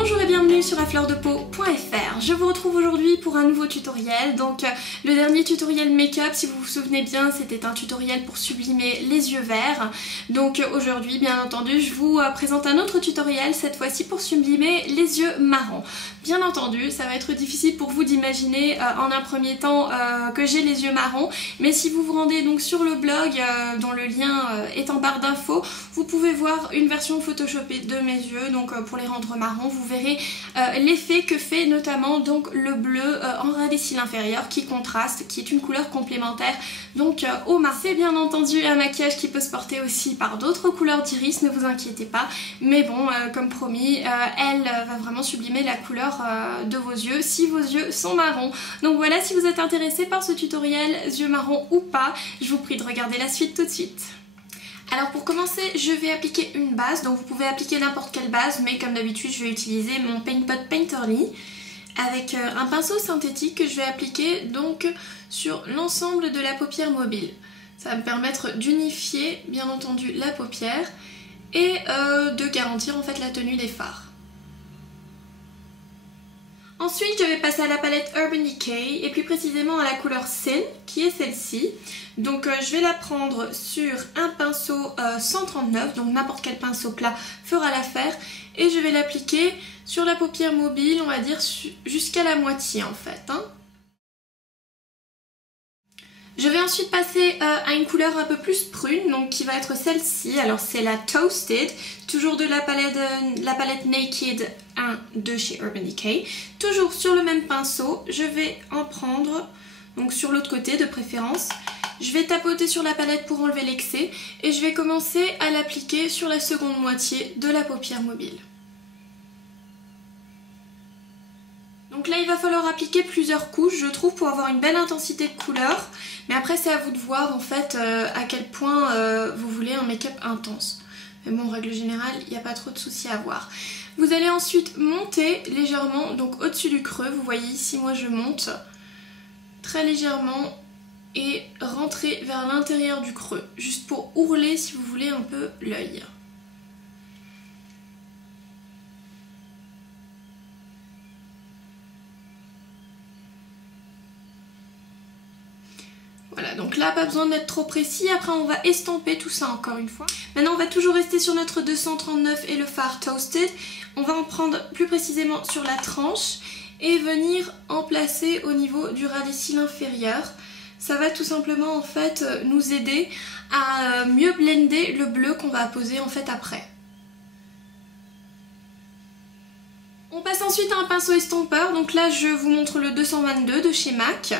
Bonjour et bienvenue sur afleurdepeau.fr. Je vous retrouve aujourd'hui pour un nouveau tutoriel. Donc le dernier tutoriel make-up, si vous vous souvenez bien, c'était un tutoriel pour sublimer les yeux verts. Donc aujourd'hui, bien entendu, je vous présente un autre tutoriel, cette fois-ci pour sublimer les yeux marrons. Bien entendu, ça va être difficile pour vous d'imaginer en un premier temps que j'ai les yeux marrons, mais si vous vous rendez donc sur le blog dont le lien est en barre d'infos, vous pouvez voir une version photoshopée de mes yeux, donc pour les rendre marrons, vous verrez l'effet que fait notamment donc le bleu en ras des cils inférieurs qui contraste, qui est une couleur complémentaire donc au marron. C'est bien entendu un maquillage qui peut se porter aussi par d'autres couleurs d'iris, ne vous inquiétez pas, mais bon, comme promis, elle va vraiment sublimer la couleur de vos yeux si vos yeux sont marrons. Donc voilà, si vous êtes intéressé par ce tutoriel, yeux marrons ou pas, je vous prie de regarder la suite tout de suite. Alors pour commencer, je vais appliquer une base, donc vous pouvez appliquer n'importe quelle base, mais comme d'habitude je vais utiliser mon Paint Pot Painterly avec un pinceau synthétique que je vais appliquer donc sur l'ensemble de la paupière mobile. Ça va me permettre d'unifier bien entendu la paupière et de garantir en fait la tenue des fards. Ensuite, je vais passer à la palette Urban Decay et plus précisément à la couleur Sin qui est celle-ci. Donc je vais la prendre sur un pinceau 139, donc n'importe quel pinceau plat fera l'affaire, et je vais l'appliquer sur la paupière mobile, on va dire jusqu'à la moitié en fait. Je vais ensuite passer à une couleur un peu plus prune, donc qui va être celle-ci. Alors c'est la Toasted, toujours de la palette Naked 1 de chez Urban Decay. Toujours sur le même pinceau, je vais en prendre, donc sur l'autre côté de préférence. Je vais tapoter sur la palette pour enlever l'excès et je vais commencer à l'appliquer sur la seconde moitié de la paupière mobile. Donc là, il va falloir appliquer plusieurs couches, je trouve, pour avoir une belle intensité de couleur. Mais après, c'est à vous de voir, en fait, à quel point vous voulez un make-up intense. Mais bon, en règle générale, il n'y a pas trop de soucis à avoir. Vous allez ensuite monter légèrement, donc au-dessus du creux. Vous voyez ici, moi, je monte très légèrement et rentrer vers l'intérieur du creux. Juste pour ourler, si vous voulez, un peu l'œil. Voilà, donc là, pas besoin d'être trop précis. Après, on va estomper tout ça encore une fois. Maintenant, on va toujours rester sur notre 239 et le fard Toasted. On va en prendre plus précisément sur la tranche et venir en placer au niveau du ras des cils inférieur. Ça va tout simplement en fait nous aider à mieux blender le bleu qu'on va apposer en fait après. On passe ensuite à un pinceau estompeur. Donc là, je vous montre le 222 de chez MAC.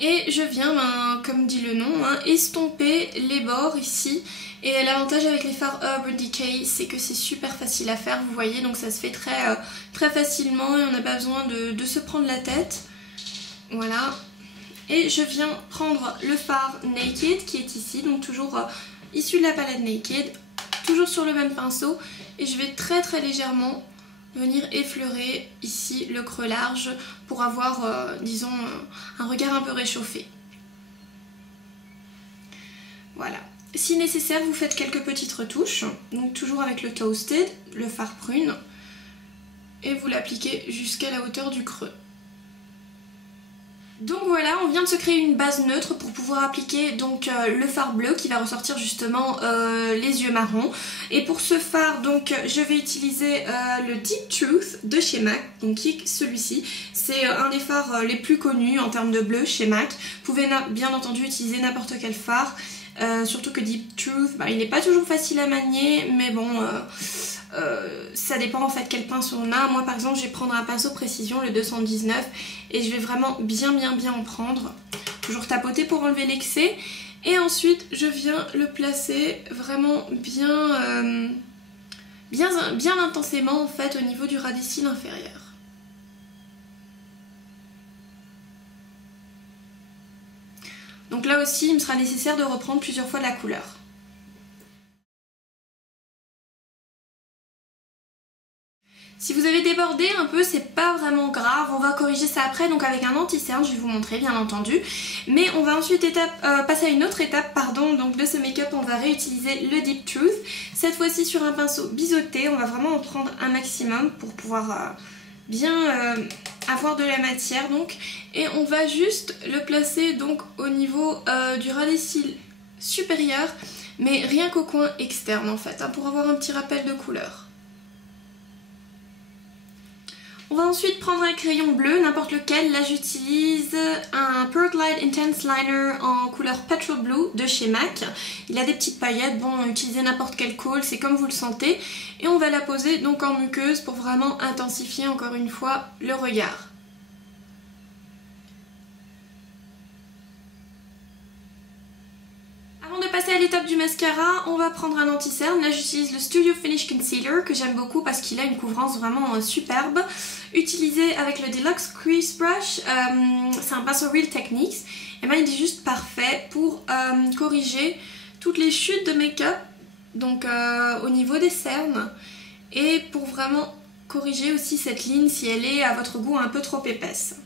Et je viens, comme dit le nom, estomper les bords ici. Et l'avantage avec les fards Urban Decay, c'est que c'est super facile à faire, vous voyez, donc ça se fait très facilement et on n'a pas besoin de se prendre la tête. Voilà. Et je viens prendre le fard Naked qui est ici, donc toujours issu de la palette Naked, toujours sur le même pinceau. Et je vais très légèrement venir effleurer ici le creux large pour avoir, disons, un regard un peu réchauffé. Voilà. Si nécessaire, vous faites quelques petites retouches, donc toujours avec le Toasted, le fard prune, et vous l'appliquez jusqu'à la hauteur du creux. Donc voilà, on vient de se créer une base neutre pour pouvoir appliquer donc le fard bleu qui va ressortir justement les yeux marrons. Et pour ce fard, donc je vais utiliser le Deep Truth de chez MAC, donc qui est celui-ci. C'est un des fards les plus connus en termes de bleu chez MAC. Vous pouvez bien entendu utiliser n'importe quel fard, surtout que Deep Truth, il n'est pas toujours facile à manier, mais bon... ça dépend en fait quel pinceau on a. Moi par exemple je vais prendre un pinceau précision, le 219, et je vais vraiment bien en prendre. Toujours tapoter pour enlever l'excès. Et ensuite je viens le placer vraiment bien intensément en fait au niveau du ras des cils inférieur. Donc là aussi il me sera nécessaire de reprendre plusieurs fois la couleur. Si vous avez débordé un peu, c'est pas vraiment grave, on va corriger ça après, donc avec un anti-cerne, je vais vous montrer bien entendu. Mais on va ensuite passer à une autre étape, donc de ce make-up, on va réutiliser le Deep Truth. Cette fois-ci sur un pinceau biseauté, on va vraiment en prendre un maximum pour pouvoir bien avoir de la matière donc. Et on va juste le placer donc au niveau du ras des cils supérieur, mais rien qu'au coin externe en fait, pour avoir un petit rappel de couleur. On va ensuite prendre un crayon bleu, n'importe lequel. Là j'utilise un Pearl Glide Intense Liner en couleur Petrol Blue de chez MAC. Il a des petites paillettes, bon utilisez n'importe quel col, c'est comme vous le sentez. Et on va la poser donc en muqueuse pour vraiment intensifier encore une fois le regard. Avant de passer à l'étape du mascara, on va prendre un anti-cerne. Là j'utilise le Studio Finish Concealer que j'aime beaucoup parce qu'il a une couvrance vraiment superbe. Utilisé avec le Deluxe Crease Brush, c'est un pinceau Real Techniques. Et ben il est juste parfait pour corriger toutes les chutes de make-up, donc au niveau des cernes. Et pour vraiment corriger aussi cette ligne si elle est à votre goût un peu trop épaisse.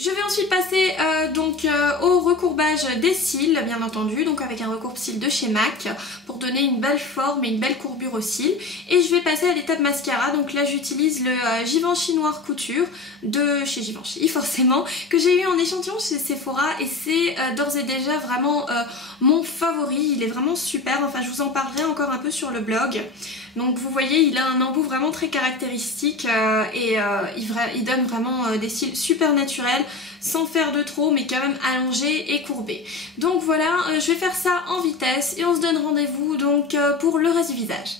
Je vais ensuite passer au recourbage des cils, bien entendu, donc avec un recourbe-cils de chez MAC pour donner une belle forme et une belle courbure aux cils. Et je vais passer à l'étape mascara, donc là j'utilise le Givenchy Noir Couture de chez Givenchy, forcément, que j'ai eu en échantillon chez Sephora et c'est d'ores et déjà vraiment mon favori. Il est vraiment super, enfin je vous en parlerai encore un peu sur le blog. Donc vous voyez, il a un embout vraiment très caractéristique il donne vraiment des cils super naturels, sans faire de trop, mais quand même allongés et courbés. Donc voilà, je vais faire ça en vitesse et on se donne rendez-vous donc pour le reste du visage.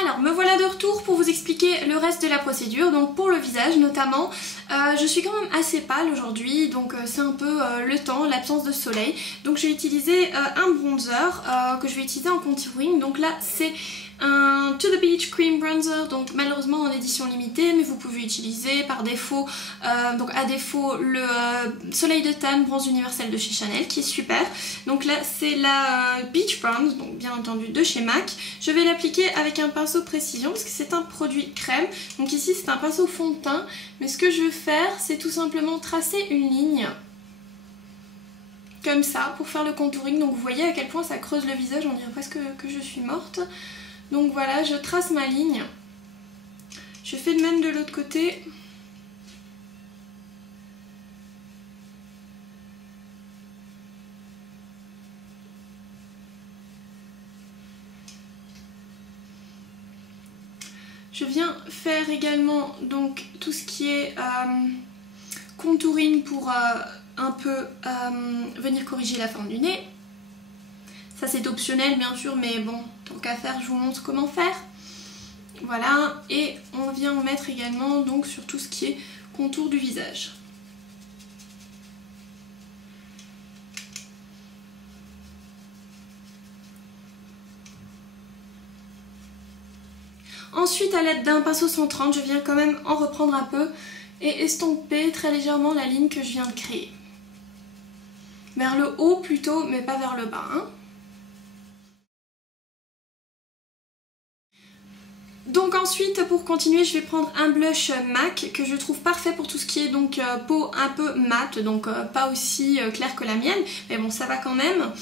Alors me voilà de retour pour vous expliquer le reste de la procédure. Donc pour le visage notamment, je suis quand même assez pâle aujourd'hui, donc c'est un peu le temps, l'absence de soleil. Donc je vais utiliser un bronzer que je vais utiliser en contouring. Donc là c'est un To The Beach Cream Bronzer, donc malheureusement en édition limitée, mais vous pouvez utiliser par défaut, donc à défaut le Soleil de Tanne Bronze Universel de chez Chanel qui est super. Donc là c'est la Beach Bronze, donc bien entendu de chez MAC. Je vais l'appliquer avec un pinceau précision parce que c'est un produit crème. Donc ici c'est un pinceau fond de teint, mais ce que je veux faire c'est tout simplement tracer une ligne comme ça pour faire le contouring. Donc vous voyez à quel point ça creuse le visage, on dirait presque que je suis morte. Donc voilà, je trace ma ligne. Je fais de même de l'autre côté. Je viens faire également donc tout ce qui est contouring pour un peu venir corriger la forme du nez. Ça c'est optionnel bien sûr, mais bon, tant qu'à faire, je vous montre comment faire. Voilà, et on vient en mettre également donc sur tout ce qui est contour du visage. Ensuite, à l'aide d'un pinceau 130, je viens quand même en reprendre un peu et estomper très légèrement la ligne que je viens de créer. Vers le haut plutôt, mais pas vers le bas, hein. Donc ensuite, pour continuer, je vais prendre un blush MAC que je trouve parfait pour tout ce qui est donc peau un peu mate, donc pas aussi clair que la mienne, mais bon ça va quand même.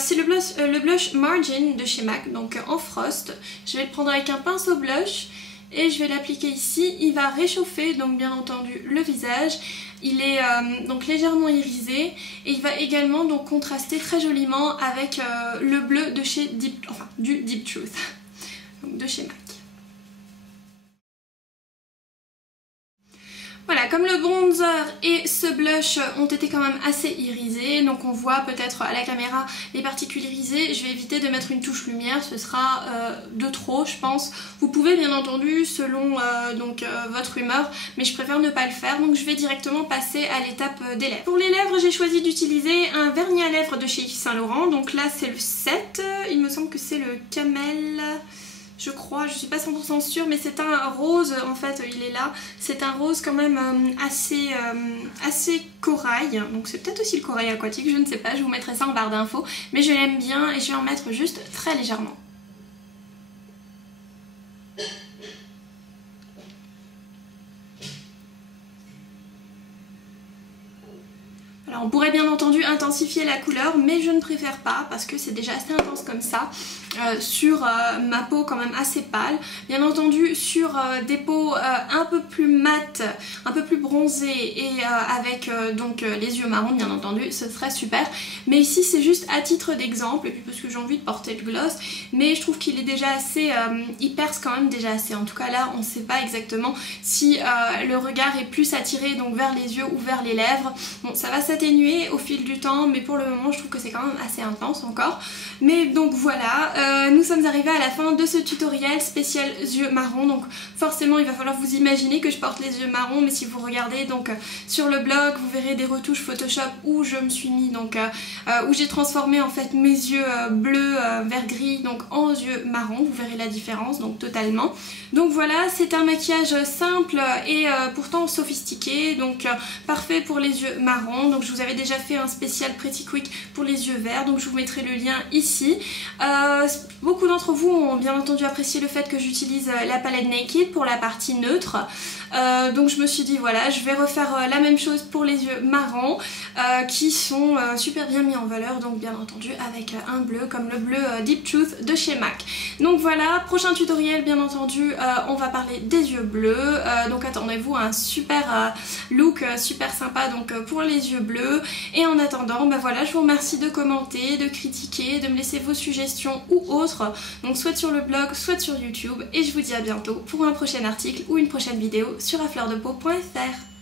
C'est le blush Margin de chez MAC, donc en frost. Je vais le prendre avec un pinceau blush et je vais l'appliquer ici. Il va réchauffer donc bien entendu le visage. Il est donc légèrement irisé et il va également donc contraster très joliment avec le bleu de chez du Deep Truth, donc de chez MAC. Voilà, comme le bronzer et ce blush ont été quand même assez irisés, donc on voit peut-être à la caméra les particules irisées, je vais éviter de mettre une touche lumière, ce sera de trop je pense. Vous pouvez bien entendu selon votre humeur, mais je préfère ne pas le faire, donc je vais directement passer à l'étape des lèvres. Pour les lèvres, j'ai choisi d'utiliser un vernis à lèvres de chez Yves Saint Laurent, donc là c'est le 7, il me semble que c'est le Camel... je crois, je suis pas 100% sûre, mais c'est un rose, en fait il est là, c'est un rose quand même assez corail, donc c'est peut-être aussi le corail aquatique, je ne sais pas, je vous mettrai ça en barre d'infos, mais je l'aime bien et je vais en mettre juste très légèrement. Alors on pourrait bien entendu intensifier la couleur, mais je ne préfère pas parce que c'est déjà assez intense comme ça sur ma peau quand même assez pâle. Bien entendu sur des peaux un peu plus mates, un peu plus bronzées et avec donc les yeux marrons bien entendu, ce serait super. Mais ici c'est juste à titre d'exemple et puis parce que j'ai envie de porter le gloss, mais je trouve qu'il est déjà assez, il perce quand même déjà assez. En tout cas là on ne sait pas exactement si le regard est plus attiré donc vers les yeux ou vers les lèvres. Bon ça va s'atténuer au fil du temps, mais pour le moment je trouve que c'est quand même assez intense encore. Mais donc voilà, nous sommes arrivés à la fin de ce tutoriel spécial yeux marrons. Donc forcément il va falloir vous imaginer que je porte les yeux marrons, mais si vous regardez donc sur le blog vous verrez des retouches Photoshop où je me suis mis donc où j'ai transformé en fait mes yeux bleus vert gris donc en yeux marrons, vous verrez la différence donc totalement. Donc voilà, c'est un maquillage simple et pourtant sophistiqué, donc parfait pour les yeux marrons. Donc je vous avais déjà fait un spécial Pretty Quick pour les yeux verts, donc je vous mettrai le lien ici. Beaucoup d'entre vous ont bien entendu apprécié le fait que j'utilise la palette Naked pour la partie neutre. Donc je me suis dit voilà, je vais refaire la même chose pour les yeux marrons qui sont super bien mis en valeur, donc bien entendu avec un bleu comme le bleu Deep Truth de chez MAC. Donc voilà, prochain tutoriel bien entendu on va parler des yeux bleus, donc attendez-vous à un super look super sympa donc pour les yeux bleus. Et en attendant bah voilà, je vous remercie de commenter, de critiquer, de me laisser vos suggestions ou autres, donc soit sur le blog soit sur YouTube, et je vous dis à bientôt pour un prochain article ou une prochaine vidéo sur afleurdepeau.fr.